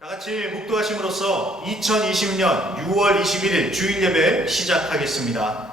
다 같이 묵도하심으로써 2020년 6월 21일 주일 예배 시작하겠습니다.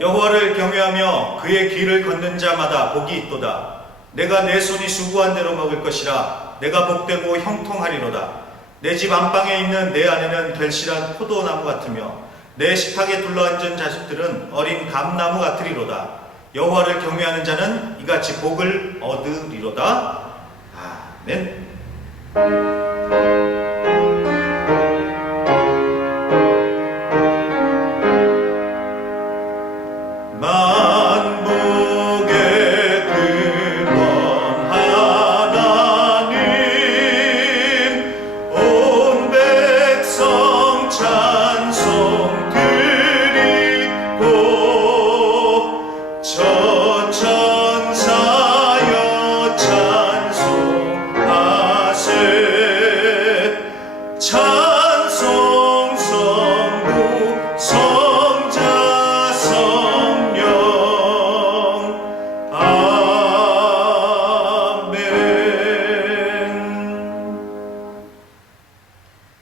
여호와를 경외하며 그의 길을 걷는 자마다 복이 있도다. 내가 내 손이 수고한 대로 먹을 것이라. 내가 복되고 형통하리로다. 내 집 안방에 있는 내 아내는 결실한 포도나무 같으며 내 식탁에 둘러앉은 자식들은 어린 감나무 같으리로다. 여호와를 경외하는 자는 이같이 복을 얻으리로다. 아멘.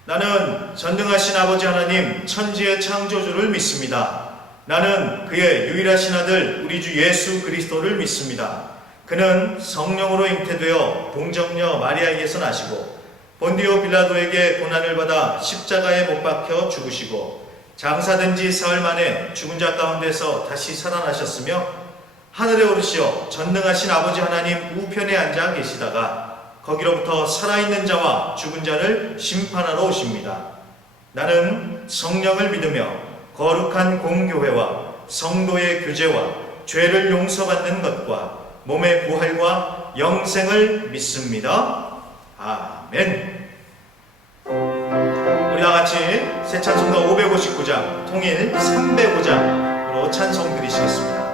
나는 전능하신 아버지 하나님 천지의 창조주를 믿습니다. 나는 그의 유일하신 아들 우리 주 예수 그리스도를 믿습니다. 그는 성령으로 잉태되어 동정녀 마리아에게서 나시고 본디오 빌라도에게 고난을 받아 십자가에 못 박혀 죽으시고 장사된 지 사흘 만에 죽은 자 가운데서 다시 살아나셨으며 하늘에 오르시어 전능하신 아버지 하나님 우편에 앉아 계시다가 거기로부터 살아있는 자와 죽은 자를 심판하러 오십니다. 나는 성령을 믿으며 거룩한 공교회와 성도의 교제와 죄를 용서받는 것과 몸의 부활과 영생을 믿습니다. 아멘. 우리 다같이 새 찬송가 559장 통일 305장으로 찬송 드리시겠습니다.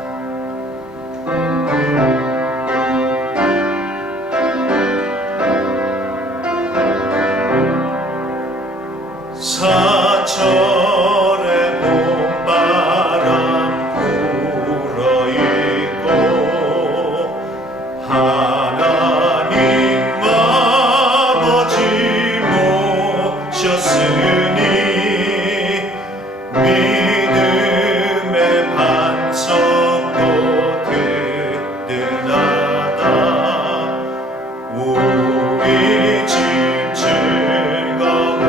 사철의 봄바람 불어있고 하나님 아버지 모셨으니 믿음의 반석도 든든하다. 우리 집 즐거운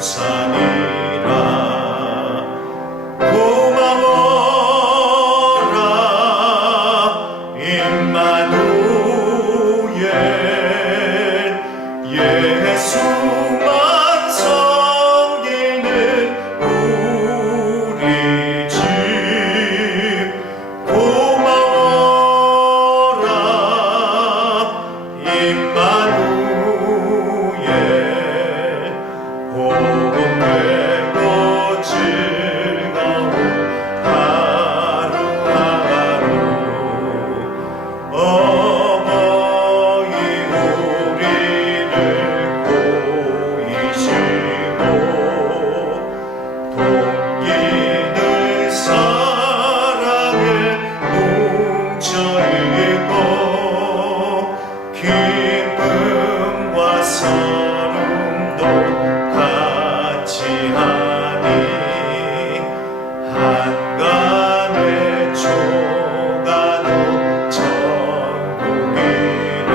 동산이라 고마워라 임마누엘 예수만 섬기는 우리 집 고마워라 임마누엘 복되고 즐거운 하루하루 어머니 우리를 보이시고 동기들 사랑에 뭉쳐있고 기쁨과 서름도 같이하니 한간의 초가도 천국이라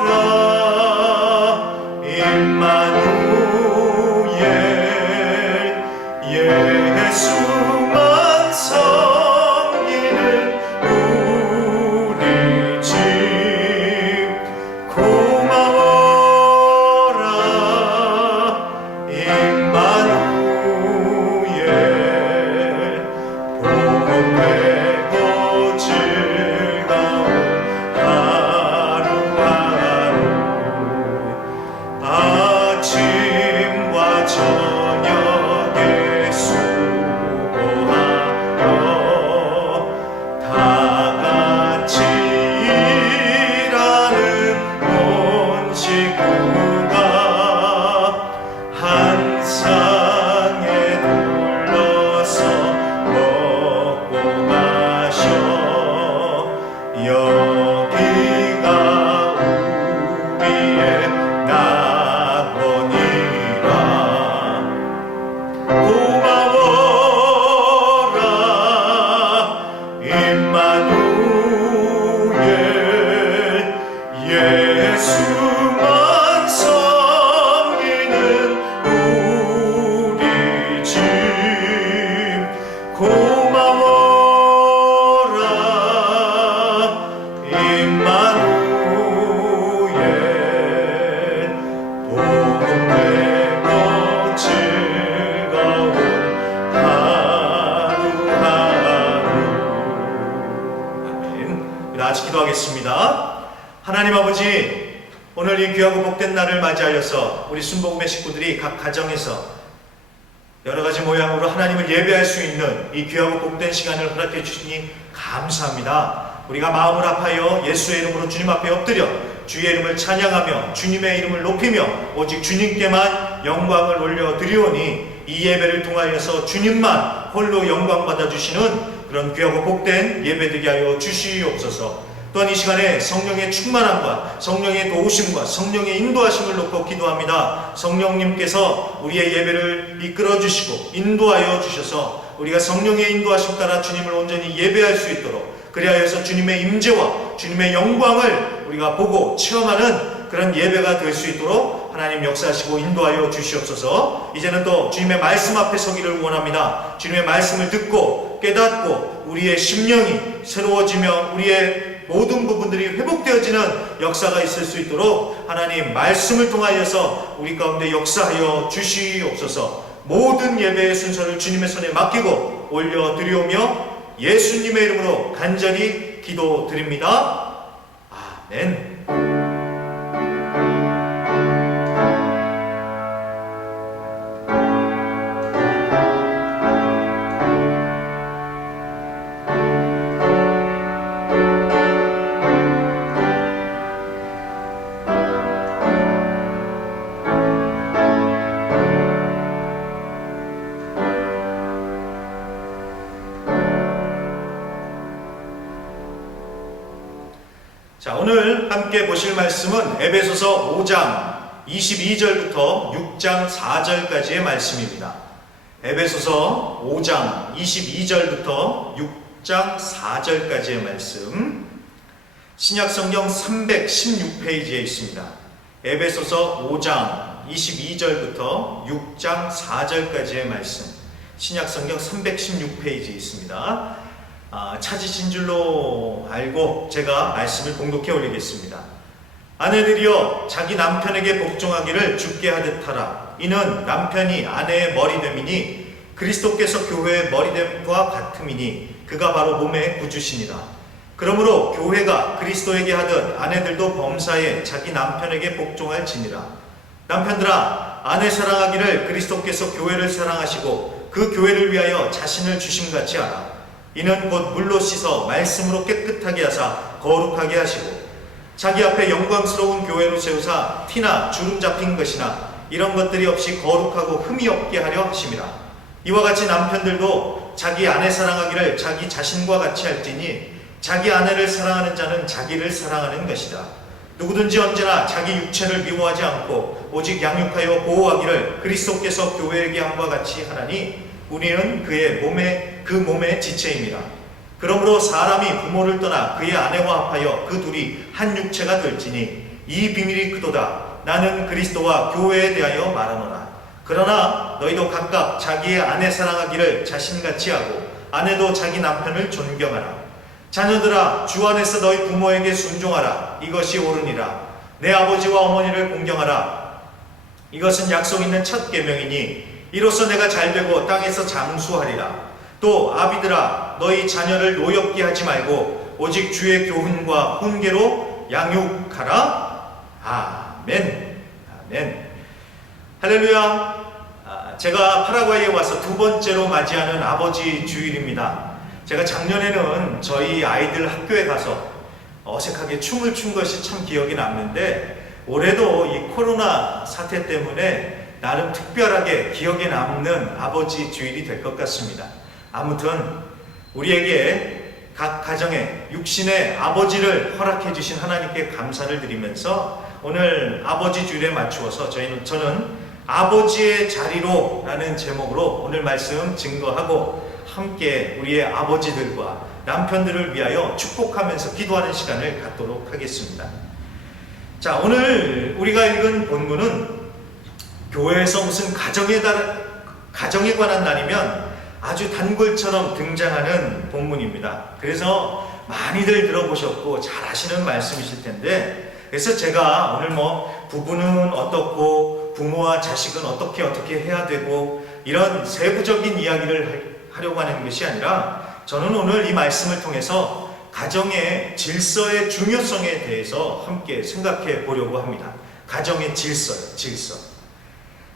고마워라 임마누엘 예수만 섬기는 우리 집 고마워라 하나님 아버지, 오늘 이 귀하고 복된 날을 맞이하여서 우리 순복음의 식구들이 각 가정에서 여러 가지 모양으로 하나님을 예배할 수 있는 이 귀하고 복된 시간을 허락해 주시니 감사합니다. 우리가 마음을 아파여 예수의 이름으로 주님 앞에 엎드려 주의 이름을 찬양하며 주님의 이름을 높이며 오직 주님께만 영광을 올려드리오니 이 예배를 통하여서 주님만 홀로 영광 받아주시는 그런 귀하고 복된 예배되게 하여 주시옵소서. 또한 이 시간에 성령의 충만함과 성령의 도우심과 성령의 인도하심을 놓고 기도합니다. 성령님께서 우리의 예배를 이끌어 주시고 인도하여 주셔서 우리가 성령의 인도하심 따라 주님을 온전히 예배할 수 있도록, 그리하여서 주님의 임재와 주님의 영광을 우리가 보고 체험하는 그런 예배가 될 수 있도록 하나님 역사하시고 인도하여 주시옵소서. 이제는 또 주님의 말씀 앞에 서기를 원합니다. 주님의 말씀을 듣고 깨닫고 우리의 심령이 새로워지며 우리의 모든 부분들이 회복되어지는 역사가 있을 수 있도록 하나님 말씀을 통하여서 우리 가운데 역사하여 주시옵소서. 모든 예배의 순서를 주님의 손에 맡기고 올려드리오며 예수님의 이름으로 간절히 기도드립니다. 아멘. 자, 오늘 함께 보실 말씀은 에베소서 5장 22절부터 6장 4절까지의 말씀입니다. 에베소서 5장 22절부터 6장 4절까지의 말씀, 신약성경 316페이지에 있습니다. 에베소서 5장 22절부터 6장 4절까지의 말씀, 신약성경 316페이지에 있습니다. 찾으신 줄로 알고 제가 말씀을 봉독해 올리겠습니다. 아내들이여 자기 남편에게 복종하기를 주께 하듯 하라. 이는 남편이 아내의 머리됨이니 그리스도께서 교회의 머리됨과 같음이니 그가 바로 몸의 구주시니라. 그러므로 교회가 그리스도에게 하듯 아내들도 범사에 자기 남편에게 복종할지니라. 남편들아, 아내 사랑하기를 그리스도께서 교회를 사랑하시고 그 교회를 위하여 자신을 주심같이 하라. 이는 곧 물로 씻어 말씀으로 깨끗하게 하사 거룩하게 하시고 자기 앞에 영광스러운 교회로 세우사 티나 주름 잡힌 것이나 이런 것들이 없이 거룩하고 흠이 없게 하려 하심이라. 이와 같이 남편들도 자기 아내 사랑하기를 자기 자신과 같이 할지니 자기 아내를 사랑하는 자는 자기를 사랑하는 것이다. 누구든지 언제나 자기 육체를 미워하지 않고 오직 양육하여 보호하기를 그리스도께서 교회에게 함과 같이 하나니 우리는 그 몸의 지체입니다. 그러므로 사람이 부모를 떠나 그의 아내와 합하여 그 둘이 한 육체가 될지니 이 비밀이 크도다. 나는 그리스도와 교회에 대하여 말하노라. 그러나 너희도 각각 자기의 아내 사랑하기를 자신같이 하고 아내도 자기 남편을 존경하라. 자녀들아, 주 안에서 너희 부모에게 순종하라. 이것이 옳으니라. 내 아버지와 어머니를 공경하라. 이것은 약속 있는 첫 계명이니 이로써 내가 잘되고 땅에서 장수하리라. 또 아비들아, 너희 자녀를 노엽게 하지 말고 오직 주의 교훈과 훈계로 양육하라. 아멘. 아멘. 할렐루야. 제가 파라과이에 와서 두 번째로 맞이하는 아버지 주일입니다. 제가 작년에는 저희 아이들 학교에 가서 어색하게 춤을 춘 것이 참 기억이 남는데 올해도 이 코로나 사태 때문에 나름 특별하게 기억에 남는 아버지 주일이 될 것 같습니다. 아무튼 우리에게 각 가정에 육신의 아버지를 허락해 주신 하나님께 감사를 드리면서 오늘 아버지 주일에 맞추어서 저는 아버지의 자리로 라는 제목으로 오늘 말씀 증거하고 함께 우리의 아버지들과 남편들을 위하여 축복하면서 기도하는 시간을 갖도록 하겠습니다. 자, 오늘 우리가 읽은 본문은 교회에서 무슨 가정에 관한 날이면 아주 단골처럼 등장하는 본문입니다. 그래서 많이들 들어보셨고 잘 아시는 말씀이실 텐데, 그래서 제가 오늘 부부는 어떻고 부모와 자식은 어떻게 해야 되고 이런 세부적인 이야기를 하려고 하는 것이 아니라 저는 오늘 이 말씀을 통해서 가정의 질서의 중요성에 대해서 함께 생각해 보려고 합니다. 가정의 질서요, 질서.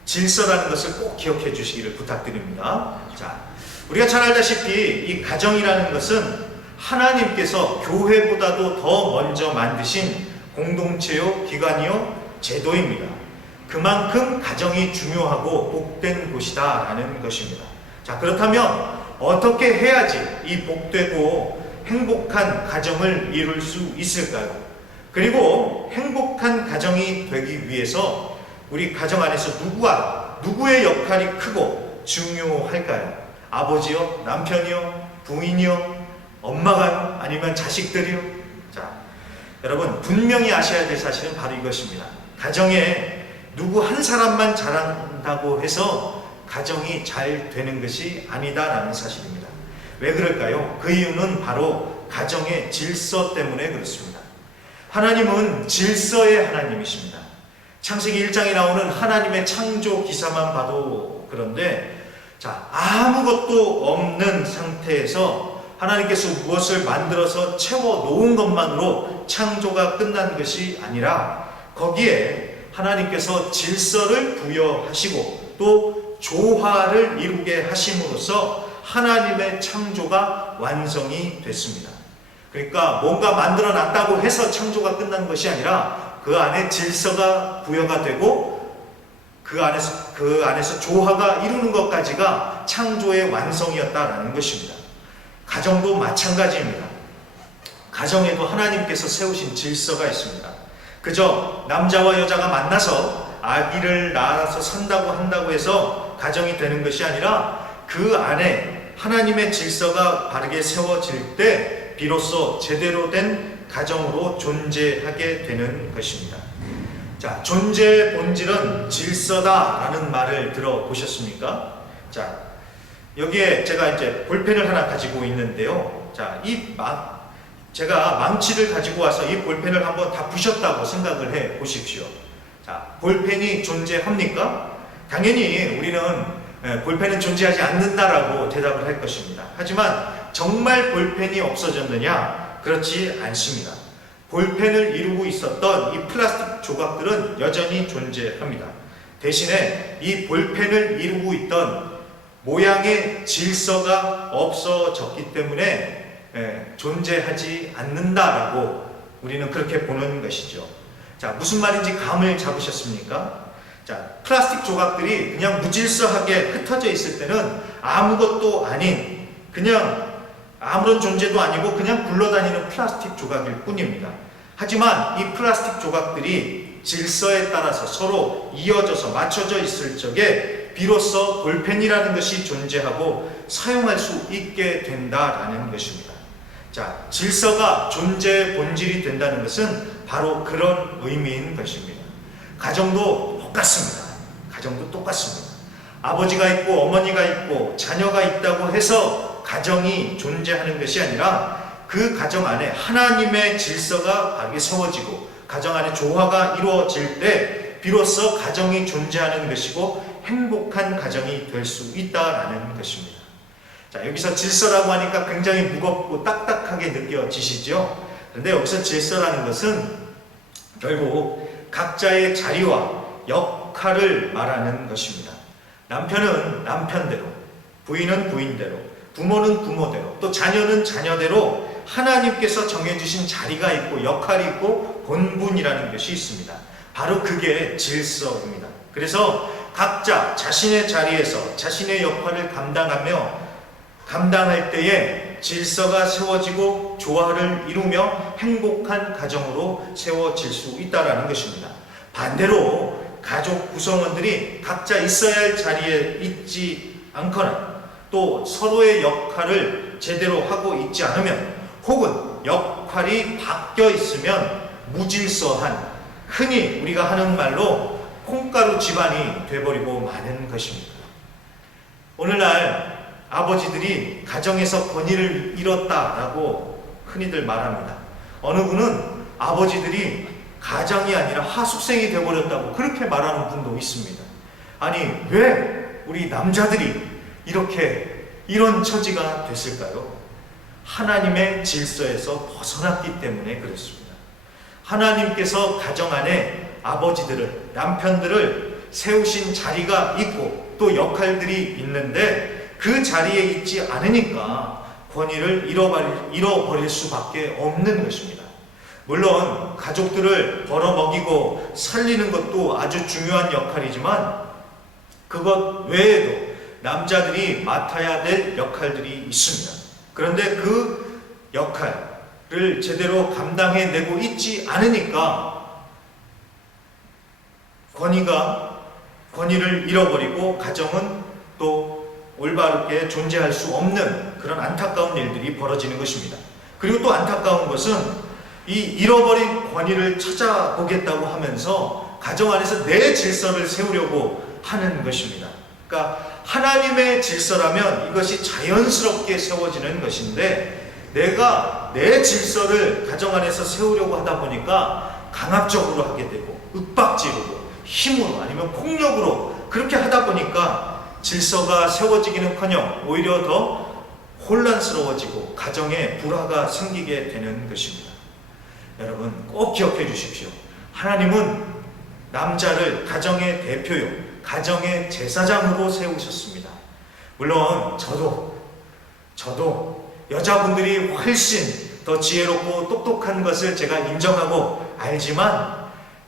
질서라는 것을 꼭 기억해 주시기를 부탁드립니다. 자, 우리가 잘 알다시피 이 가정이라는 것은 하나님께서 교회보다도 더 먼저 만드신 공동체요, 기관이요, 제도입니다. 그만큼 가정이 중요하고 복된 곳이다라는 것입니다. 자, 그렇다면 어떻게 해야지 이 복되고 행복한 가정을 이룰 수 있을까요? 그리고 행복한 가정이 되기 위해서 우리 가정 안에서 누구의 역할이 크고 중요할까요? 아버지요? 남편이요? 부인이요? 엄마가요? 아니면 자식들이요? 자, 여러분 분명히 아셔야 될 사실은 바로 이것입니다. 가정에 누구 한 사람만 잘한다고 해서 가정이 잘 되는 것이 아니다라는 사실입니다. 왜 그럴까요? 그 이유는 바로 가정의 질서 때문에 그렇습니다. 하나님은 질서의 하나님이십니다. 창세기 1장에 나오는 하나님의 창조 기사만 봐도 그런데, 자, 아무것도 없는 상태에서 하나님께서 무엇을 만들어서 채워 놓은 것만으로 창조가 끝난 것이 아니라 거기에 하나님께서 질서를 부여하시고 또 조화를 이루게 하심으로써 하나님의 창조가 완성이 됐습니다. 그러니까 뭔가 만들어 놨다고 해서 창조가 끝난 것이 아니라 그 안에 질서가 부여가 되고 그 안에서 조화가 이루는 것까지가 창조의 완성이었다라는 것입니다. 가정도 마찬가지입니다. 가정에도 하나님께서 세우신 질서가 있습니다. 그저 남자와 여자가 만나서 아기를 낳아서 산다고 한다고 해서 가정이 되는 것이 아니라 그 안에 하나님의 질서가 바르게 세워질 때 비로소 제대로 된 가정으로 존재하게 되는 것입니다. 자, 존재의 본질은 질서다라는 말을 들어보셨습니까? 자, 여기에 제가 이제 볼펜을 하나 가지고 있는데요. 자, 제가 망치를 가지고 와서 이 볼펜을 한번 다 부셨다고 생각을 해 보십시오. 자, 볼펜이 존재합니까? 당연히 우리는 볼펜은 존재하지 않는다라고 대답을 할 것입니다. 하지만 정말 볼펜이 없어졌느냐? 그렇지 않습니다. 볼펜을 이루고 있었던 이 플라스틱 조각들은 여전히 존재합니다. 대신에 이 볼펜을 이루고 있던 모양의 질서가 없어졌기 때문에 존재하지 않는다라고 우리는 그렇게 보는 것이죠. 자, 무슨 말인지 감을 잡으셨습니까? 자, 플라스틱 조각들이 그냥 무질서하게 흩어져 있을 때는 아무것도 아닌, 그냥 아무런 존재도 아니고 그냥 굴러다니는 플라스틱 조각일 뿐입니다. 하지만 이 플라스틱 조각들이 질서에 따라서 서로 이어져서 맞춰져 있을 적에 비로소 볼펜이라는 것이 존재하고 사용할 수 있게 된다라는 것입니다. 자, 질서가 존재의 본질이 된다는 것은 바로 그런 의미인 것입니다. 가정도 똑같습니다. 가정도 똑같습니다. 아버지가 있고 어머니가 있고 자녀가 있다고 해서 가정이 존재하는 것이 아니라 그 가정 안에 하나님의 질서가 바르게 세워지고 가정 안에 조화가 이루어질 때 비로소 가정이 존재하는 것이고 행복한 가정이 될 수 있다라는 것입니다. 자, 여기서 질서라고 하니까 굉장히 무겁고 딱딱하게 느껴지시죠? 그런데 여기서 질서라는 것은 결국 각자의 자리와 역할을 말하는 것입니다. 남편은 남편대로, 부인은 부인대로, 부모는 부모대로, 또 자녀는 자녀대로 하나님께서 정해주신 자리가 있고 역할이 있고 본분이라는 것이 있습니다. 바로 그게 질서입니다. 그래서 각자 자신의 자리에서 자신의 역할을 감당할 때에 질서가 세워지고 조화를 이루며 행복한 가정으로 세워질 수 있다는 것입니다. 반대로 가족 구성원들이 각자 있어야 할 자리에 있지 않거나 또 서로의 역할을 제대로 하고 있지 않으면 혹은 역할이 바뀌어 있으면 무질서한, 흔히 우리가 하는 말로 콩가루 집안이 돼버리고 마는 것입니다. 오늘날 아버지들이 가정에서 권위를 잃었다라고 흔히들 말합니다. 어느 분은 아버지들이 가장이 아니라 하숙생이 되어버렸다고 그렇게 말하는 분도 있습니다. 아니, 왜 우리 남자들이 이런 처지가 됐을까요? 하나님의 질서에서 벗어났기 때문에 그렇습니다. 하나님께서 가정 안에 아버지들을, 남편들을 세우신 자리가 있고 또 역할들이 있는데 그 자리에 있지 않으니까 권위를 잃어버릴 수밖에 없는 것입니다. 물론 가족들을 벌어먹이고 살리는 것도 아주 중요한 역할이지만 그것 외에도 남자들이 맡아야 될 역할들이 있습니다. 그런데 그 역할을 제대로 감당해내고 있지 않으니까 권위를 잃어버리고 가정은 또 올바르게 존재할 수 없는 그런 안타까운 일들이 벌어지는 것입니다. 그리고 또 안타까운 것은 이 잃어버린 권위를 찾아보겠다고 하면서 가정 안에서 내 질서를 세우려고 하는 것입니다. 그러니까 하나님의 질서라면 이것이 자연스럽게 세워지는 것인데 내가 내 질서를 가정 안에서 세우려고 하다 보니까 강압적으로 하게 되고 윽박지르고 힘으로 아니면 폭력으로 그렇게 하다 보니까 질서가 세워지기는커녕 오히려 더 혼란스러워지고 가정에 불화가 생기게 되는 것입니다. 여러분 꼭 기억해 주십시오. 하나님은 남자를 가정의 대표요, 가정의 제사장으로 세우셨습니다. 물론 저도 여자분들이 훨씬 더 지혜롭고 똑똑한 것을 제가 인정하고 알지만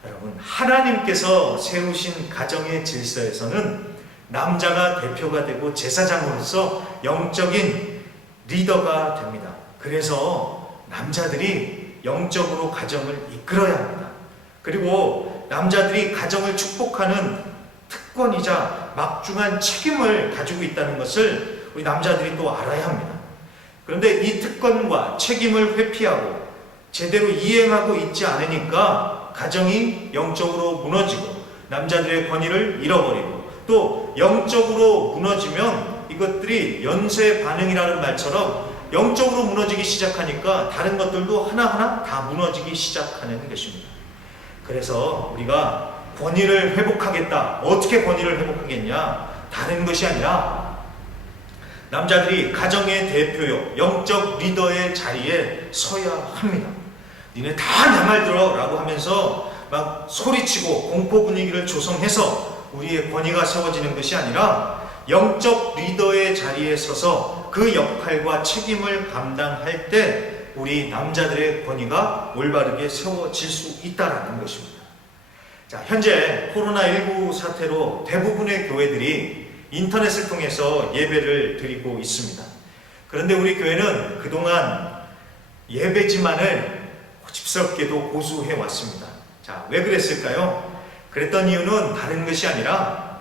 여러분 하나님께서 세우신 가정의 질서에서는 남자가 대표가 되고 제사장으로서 영적인 리더가 됩니다. 그래서 남자들이 영적으로 가정을 이끌어야 합니다. 그리고 남자들이 가정을 축복하는 특권이자 막중한 책임을 가지고 있다는 것을 우리 남자들이 또 알아야 합니다. 그런데 이 특권과 책임을 회피하고 제대로 이행하고 있지 않으니까 가정이 영적으로 무너지고 남자들의 권위를 잃어버리고 또 영적으로 무너지면 이것들이 연쇄 반응이라는 말처럼 영적으로 무너지기 시작하니까 다른 것들도 하나하나 다 무너지기 시작하는 것입니다. 그래서 우리가 권위를 회복하겠다. 어떻게 권위를 회복하겠냐? 다른 것이 아니라 남자들이 가정의 대표요, 영적 리더의 자리에 서야 합니다. 니네 다 내 말 들어 라고 하면서 막 소리치고 공포 분위기를 조성해서 우리의 권위가 세워지는 것이 아니라 영적 리더의 자리에 서서 그 역할과 책임을 감당할 때 우리 남자들의 권위가 올바르게 세워질 수 있다는 것입니다. 자, 현재 코로나19 사태로 대부분의 교회들이 인터넷을 통해서 예배를 드리고 있습니다. 그런데 우리 교회는 그동안 예배지만을 고집스럽게도 고수해 왔습니다. 자, 왜 그랬을까요? 그랬던 이유는 다른 것이 아니라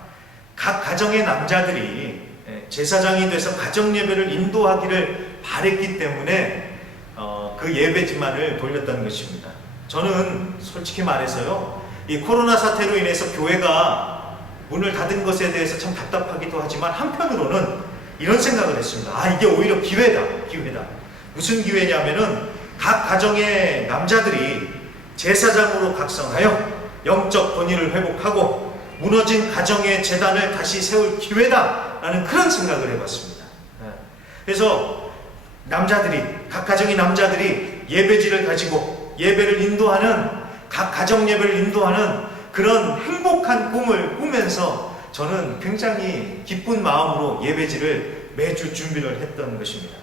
각 가정의 남자들이 제사장이 돼서 가정 예배를 인도하기를 바랬기 때문에 그 예배지만을 돌렸던 것입니다. 저는 솔직히 말해서요, 이 코로나 사태로 인해서 교회가 문을 닫은 것에 대해서 참 답답하기도 하지만 한편으로는 이런 생각을 했습니다. 이게 오히려 기회다. 무슨 기회냐면은 각 가정의 남자들이 제사장으로 각성하여 영적 권위를 회복하고 무너진 가정의 재단을 다시 세울 기회다라는 그런 생각을 해봤습니다. 그래서 각 가정의 남자들이 예배지를 가지고 예배를 인도하는, 각 가정 예배를 인도하는 그런 행복한 꿈을 꾸면서 저는 굉장히 기쁜 마음으로 예배지를 매주 준비를 했던 것입니다.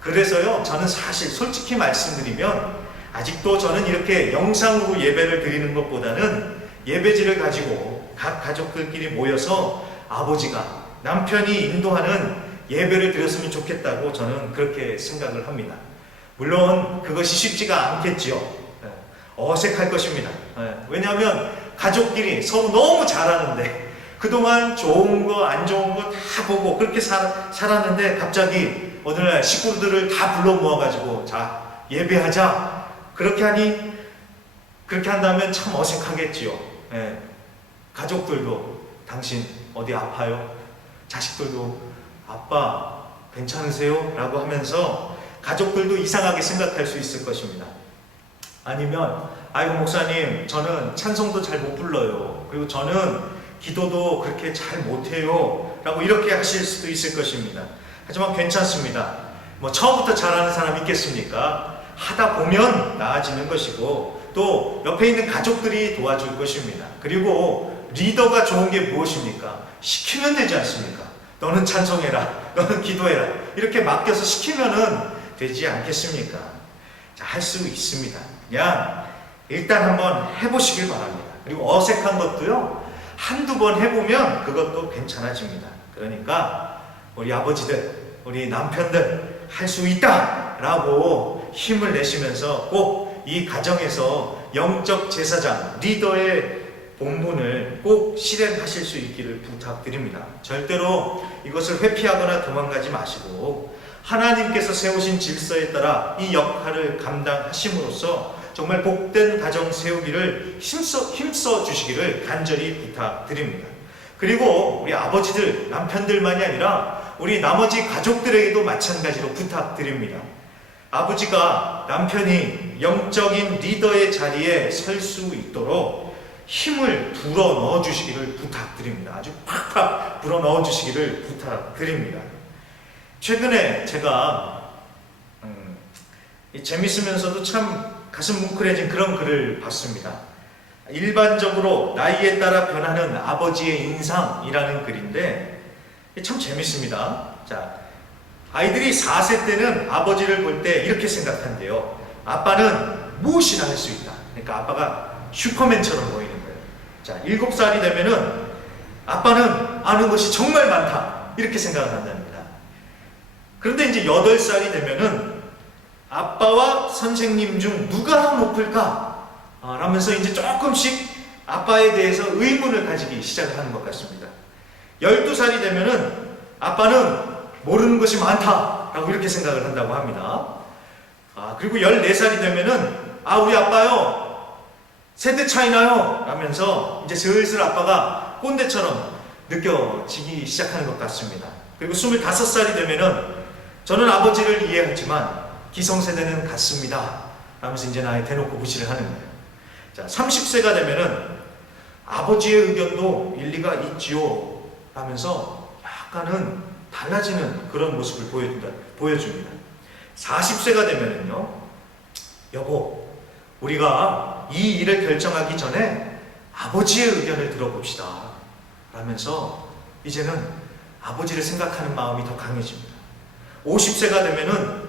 그래서요, 저는 사실 솔직히 말씀드리면 아직도 저는 이렇게 영상으로 예배를 드리는 것보다는 예배지를 가지고 각 가족들끼리 모여서 아버지가, 남편이 인도하는 예배를 드렸으면 좋겠다고 저는 그렇게 생각을 합니다. 물론 그것이 쉽지가 않겠지요. 어색할 것입니다. 왜냐하면 가족끼리 서로 너무 잘하는데 그동안 좋은 거 안 좋은 거 다 보고 그렇게 살았는데 갑자기 어느 날 식구들을 다 불러 모아가지고 자 예배하자 그렇게 한다면 참 어색하겠지요. 가족들도 당신 어디 아파요? 자식들도 아빠 괜찮으세요? 라고 하면서 가족들도 이상하게 생각할 수 있을 것입니다. 아니면 아이고 목사님 저는 찬송도 잘 못 불러요. 그리고 저는 기도도 그렇게 잘 못해요. 라고 이렇게 하실 수도 있을 것입니다. 하지만 괜찮습니다. 뭐 처음부터 잘하는 사람 있겠습니까? 하다 보면 나아지는 것이고 또 옆에 있는 가족들이 도와줄 것입니다. 그리고 리더가 좋은 게 무엇입니까? 시키면 되지 않습니까? 너는 찬송해라, 너는 기도해라, 이렇게 맡겨서 시키면은 되지 않겠습니까? 자, 할 수 있습니다. 그냥 일단 한번 해보시길 바랍니다. 그리고 어색한 것도요, 한두 번 해보면 그것도 괜찮아집니다. 그러니까 우리 아버지들, 우리 남편들 할 수 있다 라고 힘을 내시면서 꼭 이 가정에서 영적 제사장, 리더의 본분을 꼭 실행하실 수 있기를 부탁드립니다. 절대로 이것을 회피하거나 도망가지 마시고 하나님께서 세우신 질서에 따라 이 역할을 감당하심으로써 정말 복된 가정 세우기를 힘써 주시기를 간절히 부탁드립니다. 그리고 우리 아버지들, 남편들만이 아니라 우리 나머지 가족들에게도 마찬가지로 부탁드립니다. 아버지가 남편이 영적인 리더의 자리에 설 수 있도록 힘을 불어 넣어 주시기를 부탁드립니다. 아주 팍팍 불어 넣어 주시기를 부탁드립니다. 최근에 제가 재밌으면서도 참 가슴 뭉클해진 그런 글을 봤습니다. 일반적으로 나이에 따라 변하는 아버지의 인상이라는 글인데 참 재밌습니다. 자, 아이들이 4세 때는 아버지를 볼 때 이렇게 생각한대요. 아빠는 무엇이나 할 수 있다. 그러니까 아빠가 슈퍼맨처럼 보이는 거예요. 자, 7살이 되면은 아빠는 아는 것이 정말 많다. 이렇게 생각을 한답니다. 그런데 이제 8살이 되면은 아빠와 선생님 중 누가 더 높을까? 라면서 이제 조금씩 아빠에 대해서 의문을 가지기 시작을 하는 것 같습니다. 12살이 되면은 아빠는 모르는 것이 많다라고 이렇게 생각을 한다고 합니다. 그리고 14살이 되면은 우리 아빠요 세대 차이 나요 라면서 이제 슬슬 아빠가 꼰대처럼 느껴지기 시작하는 것 같습니다. 그리고 25살이 되면은 저는 아버지를 이해하지만 기성세대는 같습니다 라면서 이제 나의 대놓고 무시를 하는 거예요. 자, 30세가 되면은 아버지의 의견도 일리가 있지요 라면서 약간은 달라지는 그런 모습을 보여줍니다. 40세가 되면은요, 여보, 우리가 이 일을 결정하기 전에 아버지의 의견을 들어봅시다 라면서 이제는 아버지를 생각하는 마음이 더 강해집니다. 50세가 되면은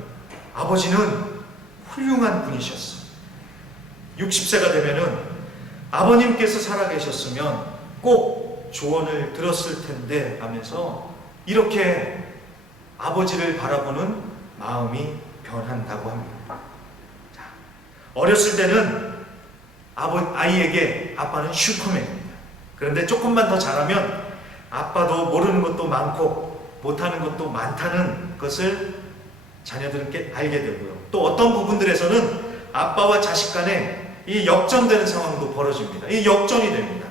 아버지는 훌륭한 분이셨어. 60세가 되면은 아버님께서 살아계셨으면 꼭 조언을 들었을 텐데 하면서 이렇게 아버지를 바라보는 마음이 변한다고 합니다. 자, 어렸을 때는 아이에게 아빠는 슈퍼맨입니다. 그런데 조금만 더 자라면 아빠도 모르는 것도 많고 못하는 것도 많다는 것을 자녀들께 알게 되고요. 또 어떤 부분들에서는 아빠와 자식 간에 이 역전되는 상황도 벌어집니다. 이 역전이 됩니다.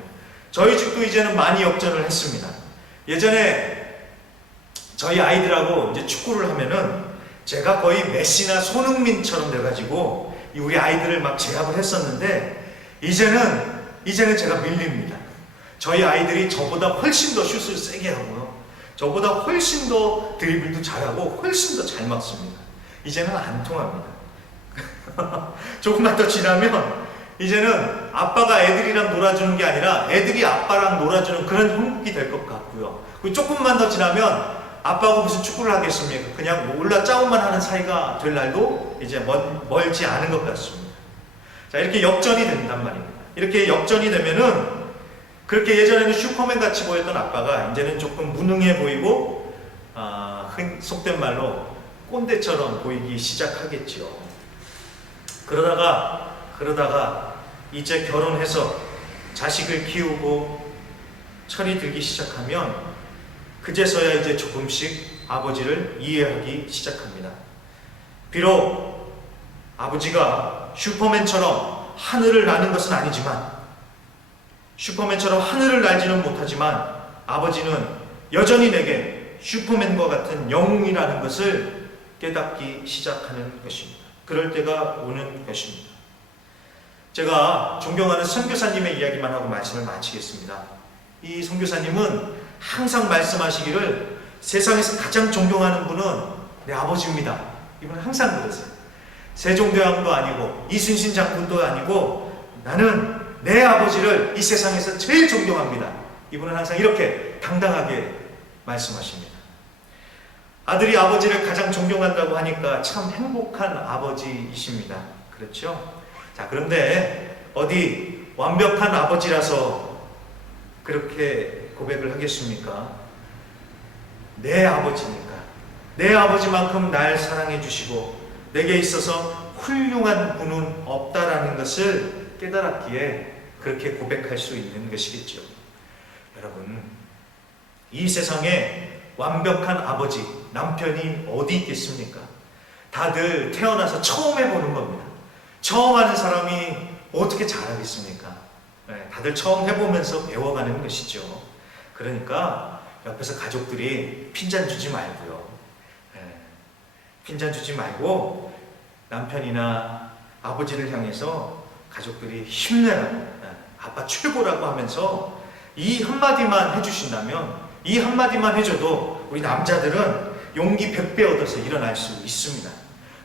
저희 집도 이제는 많이 역전을 했습니다. 예전에 저희 아이들하고 이제 축구를 하면은 제가 거의 메시나 손흥민처럼 돼가지고 우리 아이들을 막 제압을 했었는데 이제는 제가 밀립니다. 저희 아이들이 저보다 훨씬 더 슛을 세게 하고요. 저보다 훨씬 더 드리블도 잘하고 훨씬 더 잘 막습니다. 이제는 안 통합니다. 조금만 더 지나면 이제는 아빠가 애들이랑 놀아주는 게 아니라 애들이 아빠랑 놀아주는 그런 형국이 될 것 같고요. 그리고 조금만 더 지나면 아빠하고 무슨 축구를 하겠습니까? 그냥 올라 짜고만 하는 사이가 될 날도 이제 멀지 않은 것 같습니다. 자, 이렇게 역전이 된단 말입니다. 이렇게 역전이 되면은 그렇게 예전에는 슈퍼맨 같이 보였던 아빠가 이제는 조금 무능해 보이고 속된 말로 꼰대처럼 보이기 시작하겠지요. 그러다가 이제 결혼해서 자식을 키우고 철이 들기 시작하면 그제서야 이제 조금씩 아버지를 이해하기 시작합니다. 비록 아버지가 슈퍼맨처럼 하늘을 나는 것은 아니지만, 슈퍼맨처럼 하늘을 날지는 못하지만 아버지는 여전히 내게 슈퍼맨과 같은 영웅이라는 것을 깨닫기 시작하는 것입니다. 그럴 때가 오는 것입니다. 제가 존경하는 선교사님의 이야기만 하고 말씀을 마치겠습니다. 이 선교사님은 항상 말씀하시기를 세상에서 가장 존경하는 분은 내 아버지입니다 이분은 항상 그러세요. 세종대왕도 아니고 이순신 장군도 아니고 나는 내 아버지를 이 세상에서 제일 존경합니다. 이분은 항상 이렇게 당당하게 말씀하십니다. 아들이 아버지를 가장 존경한다고 하니까 참 행복한 아버지이십니다. 그렇죠? 자, 그런데 어디 완벽한 아버지라서 그렇게 고백을 하겠습니까? 내 아버지니까. 내 아버지만큼 날 사랑해 주시고 내게 있어서 훌륭한 분은 없다라는 것을 깨달았기에 그렇게 고백할 수 있는 것이겠죠. 여러분, 이 세상에 완벽한 아버지, 남편이 어디 있겠습니까? 다들 태어나서 처음 해보는 겁니다. 처음 하는 사람이 어떻게 잘하겠습니까? 다들 처음 해보면서 배워가는 것이죠. 그러니까 옆에서 가족들이 핀잔 주지 말고요. 핀잔 주지 말고 남편이나 아버지를 향해서 가족들이 힘내라고, 아빠 최고라고 하면서 이 한마디만 해주신다면, 이 한마디만 해줘도 우리 남자들은 용기 100배 얻어서 일어날 수 있습니다.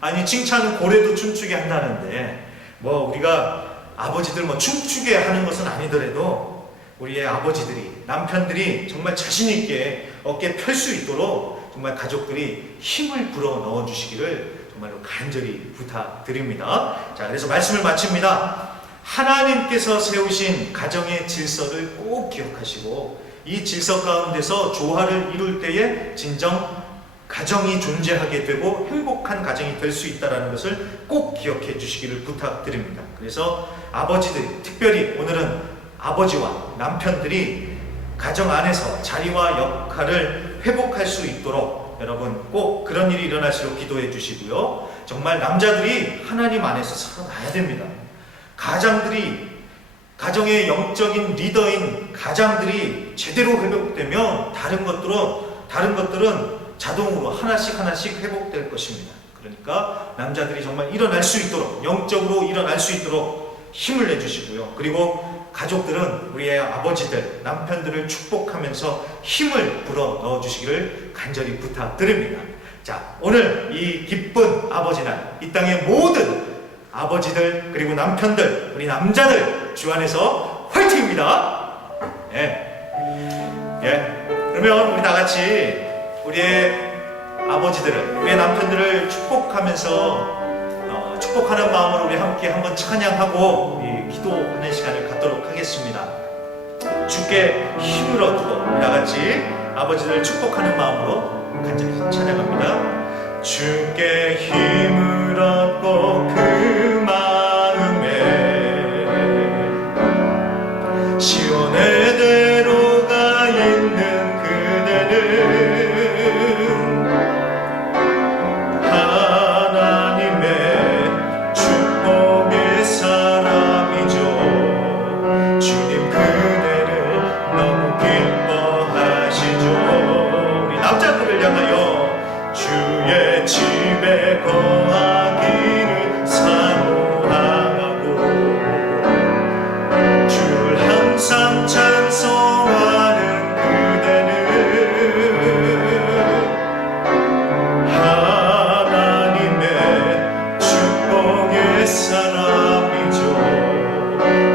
아니, 칭찬은 고래도 춤추게 한다는데 우리가 아버지들 춤추게 하는 것은 아니더라도 우리의 아버지들이, 남편들이 정말 자신있게 어깨 펼 수 있도록 정말 가족들이 힘을 불어 넣어 주시기를 정말로 간절히 부탁드립니다. 자, 그래서 말씀을 마칩니다. 하나님께서 세우신 가정의 질서를 꼭 기억하시고 이 질서 가운데서 조화를 이룰 때에 진정 가정이 존재하게 되고 행복한 가정이 될 수 있다는 것을 꼭 기억해 주시기를 부탁드립니다. 그래서 아버지들이, 특별히 오늘은 아버지와 남편들이 가정 안에서 자리와 역할을 회복할 수 있도록 여러분 꼭 그런 일이 일어날수록 기도해 주시고요. 정말 남자들이 하나님 안에서 살아나야 됩니다. 가정의 영적인 리더인 가장들이 제대로 회복되면 다른 것들은 자동으로 하나씩 회복될 것입니다. 그러니까 남자들이 정말 일어날 수 있도록, 영적으로 일어날 수 있도록 힘을 내주시고요. 그리고 가족들은 우리의 아버지들, 남편들을 축복하면서 힘을 불어 넣어주시기를 간절히 부탁드립니다. 자, 오늘 이 기쁜 아버지날, 이 땅의 모든 아버지들 그리고 남편들, 우리 남자들 주 안에서 화이팅입니다. 그러면 우리 다 같이 우리의 아버지들을, 우리의 남편들을 축복하면서 축복하는 마음으로 우리 함께 한번 찬양하고 기도하는 시간을 갖도록 하겠습니다. 주께 힘을 얻고 우리 다 같이 아버지들을 축복하는 마음으로 간절히 찬양합니다. 주께 힘을 얻고 그 마음에 시온의 대로가 있는 그대는 하나님의 축복의 사람이죠. 주님 그대를 너무 기뻐하시죠. 우리 남자들을 향하여 주의 집에 거하기를 사모하고 주를 항상 찬송하는 그대는 하나님의 축복의 사람이죠.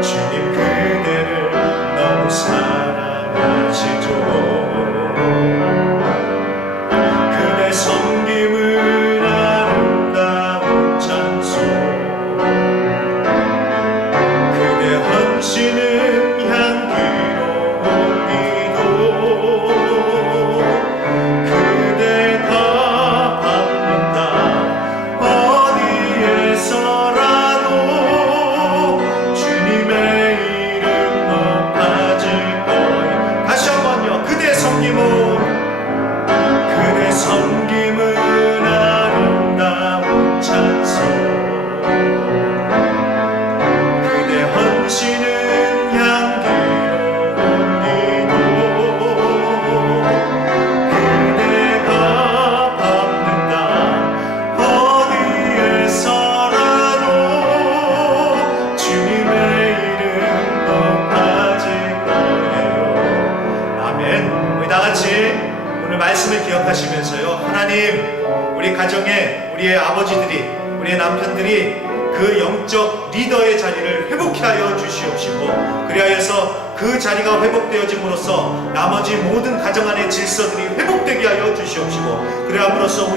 주님 그대를 너무 사랑하시죠. 그대 섬김은 아름다운 찬송, 그대 헌신은 향기로운 기도, 그대가 받는다 어디에서라도 주님의 이름 높아질 거예요. 다시 한번요. 그대 섬김은 아름다운 찬송, 그대 헌신은 향기로운 기도, 그대가 밟는다 어디에서라도 주님의 이름 높아질 거예요. 아멘. 우리 다같이 오늘 오늘 말씀을 기억하시면서요, 하나님, 우리 가정에 우리의 아버지들이, 우리의 남편들이 그 영적 리더의 자리를 회복케 하여 주시옵시고, 그리하여서 그 자리가 회복되어짐으로써 나머지 모든 가정 안의 질서들이 회복되게 하여 주시옵시고, 그래함으로써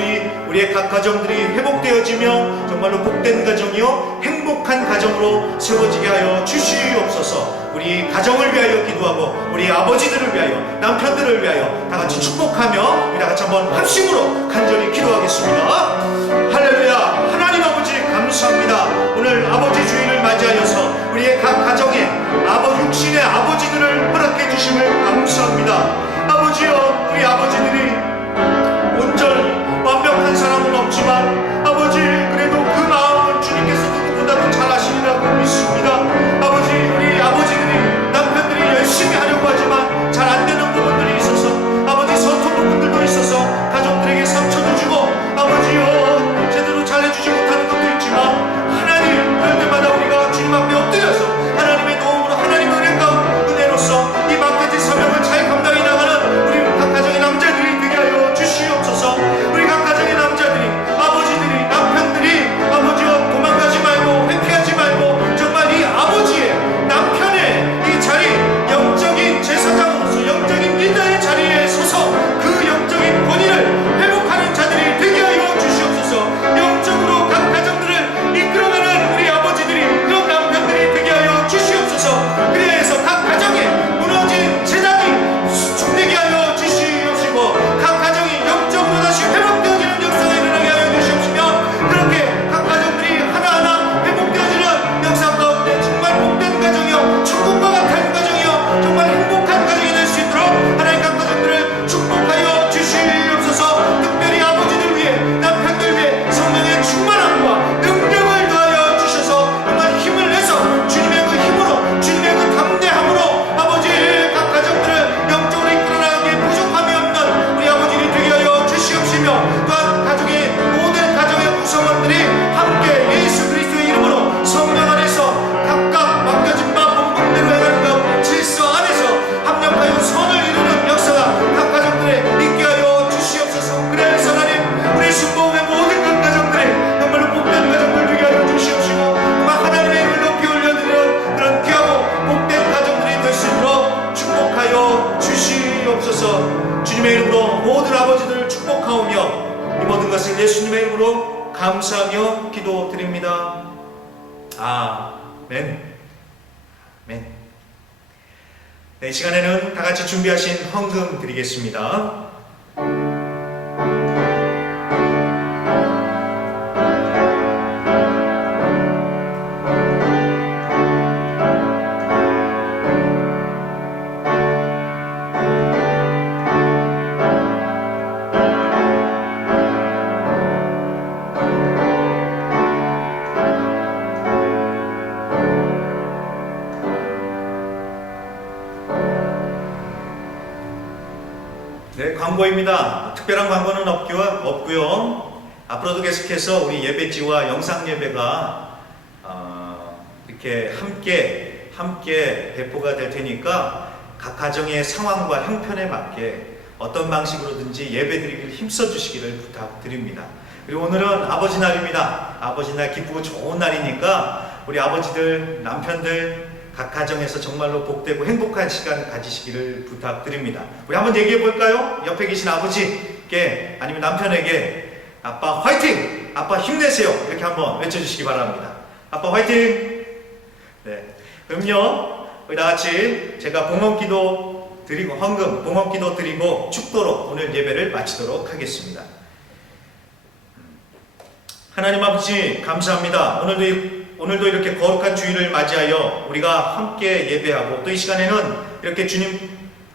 우리의 각 가정들이 회복되어지며 정말로 복된 가정이요 행복한 가정으로 세워지게 하여 주시옵소서. 우리 가정을 위하여 기도하고 우리 아버지들을 위하여, 남편들을 위하여 다 같이 축복하며 우리 다 같이 한번 합심으로 간절히 기도하겠습니다. 할렐루야. 하나님 아버지 감사합니다. 오늘 아버지 주일을 맞이하여서 우리의 각 가정에 육신의 아버지들을 허락해 주심을 감사합니다. 아버지여, 우리 아버지들이 온전히 완벽한 사람은 없지만 아버지, 그래도 그 마음은 주님께서 누구보다도 잘 아시리라고 믿습니다. 아버지, 우리 아버지들이, 남편들이 열심히 하려고 하지만 잘 안 되는 부분들이 있어서, 아버지 서툰 부분들도 있어서 가족들에게 상처도 주고, 아버지여, 제대로 잘해주지 못하는 것도 있지만 하나님, 그럴 때마다 우리가 주님 앞에 엎드려서 하나님의 도움으로, 하나님의 은혜로서 이 맡겨진 사명을 잘 감당해 나가는 우리 각 가정의 남자들이 되게 하여 주시옵소서. 우리 각 가정의 남자들이, 아버지들이, 남편들이 아버지여 도망가지 말고 회피하지 말고 정말 이 아버지의, 남편의 이 자리, 영적인 제사장으로서 영적인 리더의 자리에 서서 그 영적인 권위를 회복하는 자들이 되게 하여 주시옵소서. 영적으로 각 가정들을 이끌어가는 우리 아버지들이, 그런 남편들이 되게 하여 주시옵소서. 그래서 각 가정에 무너진 재단이 수축되게 하여 주시옵시고, 각 가정이 영적으로 다시 회복되어지는 역사가 일어나게 하여 주시옵시며, 그렇게 각 가정들이 하나하나 회복되어지는 역사 가운데 정말 복된 가정이요 천국과 같은 가정이요 정말 행복한 가정이 될 수 있도록 하나님 각 가정들을 축복하여 주시옵소서. 특별히 아버지들 위해, 남편들 위해 성령의 충만함과 능력을 더하여 주셔서 정말 힘을 내서 주님의 그 힘으로, 주님의 그 담대함으로 아버지 각 가정들을 영적으로 이끌어나가기에 부족함이 없는 우리 아버지들이 되게 하여 주시옵시며, 또한 가족의 모든 가정의 구성원들이 함께 예수 그리스도의 이름으로 성령 안에서 각각 맡겨진 바 본분대로 행하는 가운데 질서 안에서 합력하여 선을 이루는 역사가 각 가정들에 있게 하여 주시옵소서. 그래서 하나님, 우리 순복음의 모든 각 가정들이 정말로 복된 가정들 되게 하여 주시옵시고, 정말 하나님의 이름을 높이 올려드리는 그런 귀하고 복된 가정들이 될 수 있도록 축복하여 주시옵소서. 주님의 이름으로 모든 아버지들을 축복하오며 이 모든 것을 예수님의 이름으로 감사하며 기도드립니다. 아멘. 아멘. 네, 이 시간에는 다 같이 준비하신 헌금 드리겠습니다. 네, 광고입니다. 특별한 광고는 없고요. 앞으로도 계속해서 우리 예배지와 영상 예배가 이렇게 함께 배포가 될 테니까 각 가정의 상황과 형편에 맞게 어떤 방식으로든지 예배드리기를 힘써 주시기를 부탁드립니다. 그리고 오늘은 아버지 날입니다. 아버지 날 기쁘고 좋은 날이니까 우리 아버지들, 남편들 각 가정에서 정말로 복되고 행복한 시간 가지시기를 부탁드립니다. 우리 한번 얘기해 볼까요? 옆에 계신 아버지께, 아니면 남편에게 아빠 화이팅! 아빠 힘내세요! 이렇게 한번 외쳐주시기 바랍니다. 아빠 화이팅! 네. 그럼요, 우리 다 같이 제가 봉헌기도 드리고, 헌금 봉헌기도 드리고 축도로 오늘 예배를 마치도록 하겠습니다. 하나님 아버지 감사합니다. 오늘도 이렇게 거룩한 주일을 맞이하여 우리가 함께 예배하고, 또 이 시간에는 이렇게 주님께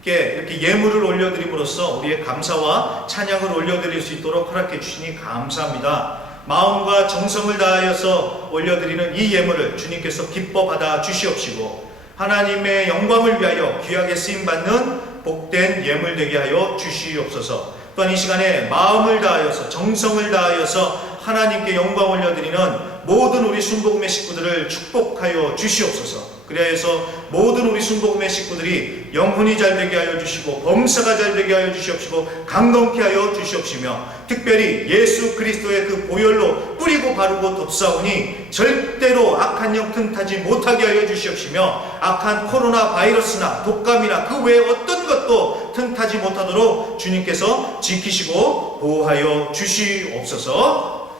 이렇게 예물을 올려드림으로써 우리의 감사와 찬양을 올려드릴 수 있도록 허락해 주시니 감사합니다. 마음과 정성을 다하여서 올려드리는 이 예물을 주님께서 기뻐 받아 주시옵시고, 하나님의 영광을 위하여 귀하게 쓰임받는 복된 예물 되게 하여 주시옵소서. 또한 이 시간에 마음을 다하여서, 정성을 다하여서 하나님께 영광 올려드리는 모든 우리 순복음의 식구들을 축복하여 주시옵소서. 그래서 모든 우리 순복음의 식구들이 영혼이 잘되게 하여 주시고 범사가 잘되게 하여 주시옵시고 강건케 하여 주시옵시며 특별히 예수 그리스도의 그 보혈로 뿌리고 바르고 덮사오니 절대로 악한 영 틈타지 못하게 하여 주시옵시며 악한 코로나 바이러스나 독감이나 그 외에 어떤 것도 틈타지 못하도록 주님께서 지키시고 보호하여 주시옵소서.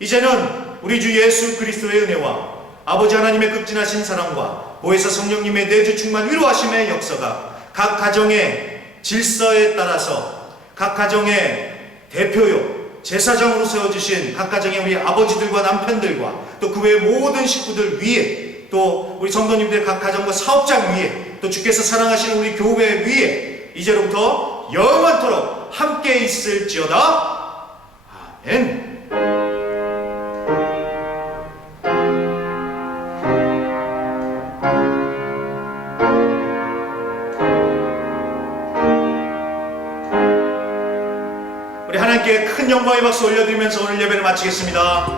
이제는 우리 주 예수 그리스도의 은혜와 아버지 하나님의 극진하신 사랑과 보혜사 성령님의 내주 충만 위로하심의 역사가 각 가정의 질서에 따라서 각 가정의 대표요 제사장으로 세워주신 각 가정의 우리 아버지들과 남편들과 또 그 외의 모든 식구들 위에 또 우리 성도님들 각 가정과 사업장 위에 또 주께서 사랑하시는 우리 교회 위에 이제로부터 영원토록 함께 있을지어다. 아멘. 하나님께 큰 영광의 박수 올려드리면서 오늘 예배를 마치겠습니다.